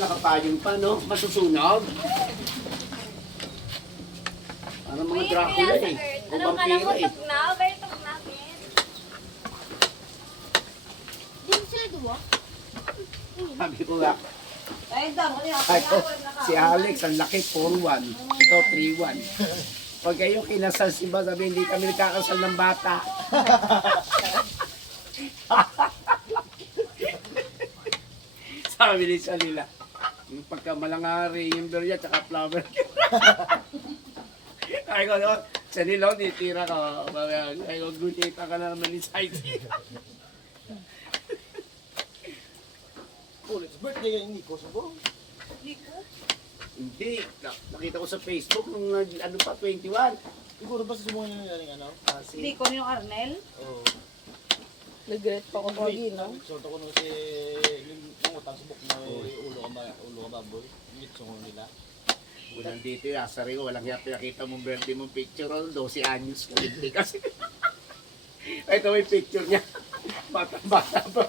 Nakapayong pa, no? Masusunog. Parang mga Dracula eh. O vampiro eh. Sabi ko nga, ay, si Alex, ang laki, 4-1. Ito, 3-1. Pag kayo kinasal si Ba, sabi, hindi kami nagkakasal ng bata. Sabi ni Salila, yung pagkamalangari, yung berya, tsaka flower. Ay ko, Salila, titira ka. Ay ko, gunita ka na naman ni Saiti. It's birthday kay Nico, sabo? Nico? Hindi. Nakita ko sa Facebook nung ano pa, 21. Siguro ba susumungan nyo nila ng ano? Kasi... Nico ni yung Arnel? Oo. Nag-great pa ko pagi, no? Sunod ako nung si... Yung utang subok na ulo ka baboy. Yung sungon nila. Unang dito, asari ko, walang nakita mong birthday mong picture, 12 anyos ka. Hindi kasi. Ito may picture niya. Bata-bata pa.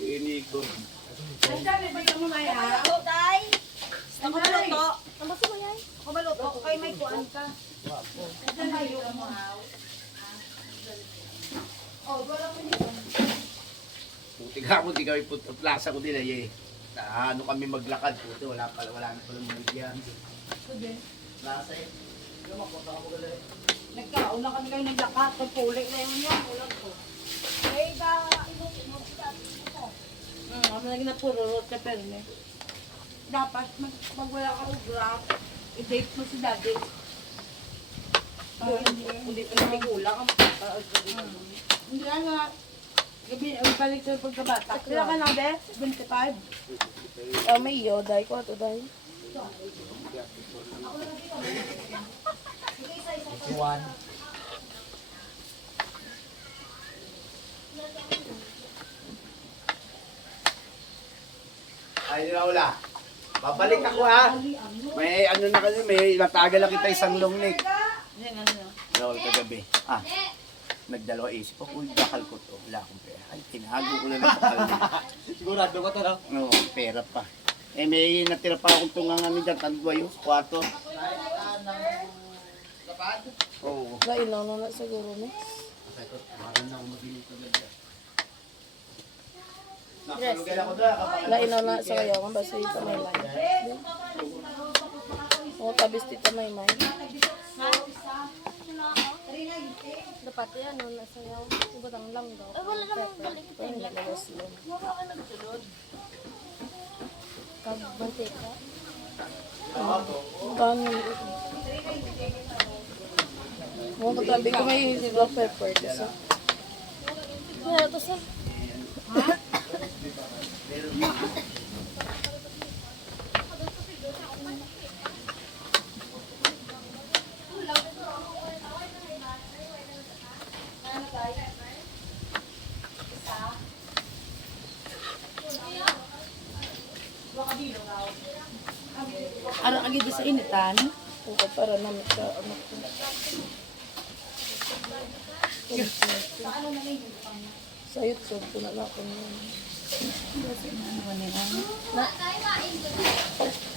Nico. Ang dami ba yung mga ya? Ako, tay! Ako maluto. Ako maluto. Kay may kuan ka. Ang dami yung mo. Oh, wala ko dito. Puti ka mo, di kami punta plaza ko nila eh. Ano kami maglakad, puti, wala na pala mga diyan. Plaza eh. Mapunta ka mo gali. Nagkauna kami kayo naglakat. Pagpulik na yun yan. Ulang ko. Ay, ba, Ano lagi na puro rot ka pero ne. dapat pag wala ka graph, i-date mo si daddy. Hindi pa namin kulang ang Hindi nga. Gabi, balik sa pagkabata. Kailan ka lang, Beth? 25? may yoday ko ato dahil. Juan. Ay, Raula. Babalik ako ha. May ano na kasi, may natagal lang kita isang longnig. Yan ano. Raul, kagabi. Nagdalawa isip ko, uy, bakal ko to. Wala akong pera. Ay, tinago ko na ng bakal. Sigurado ka to, no? Oo, pera pa. Eh, may natira pa akong tungang ano dyan, tanduayo, kwarto. Oo. Sa inaw na siguro ne. Parang na ako mabilis na ganda. Nakalugay ako doon. Lainaw na sa kayo kung basta ito may line. O tabis dito may may. Dapat yan, no, nasa yaw. Ibutang lang daw. Ay, wala namang balik. Ay, nalabas yun. Wala ka nagsulod. Kagbante ka. Paano yun? Mga katabi ko may black pepper. Kasi Wala to sa... Ara agad sa initan. kung para namin sa ano ko. Sa YouTube ko na lang ako yun.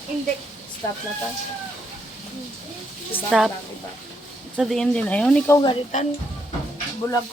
Hindi. Stop na ta. Stop. Sa diin din ayun. Ikaw garitan. Bulag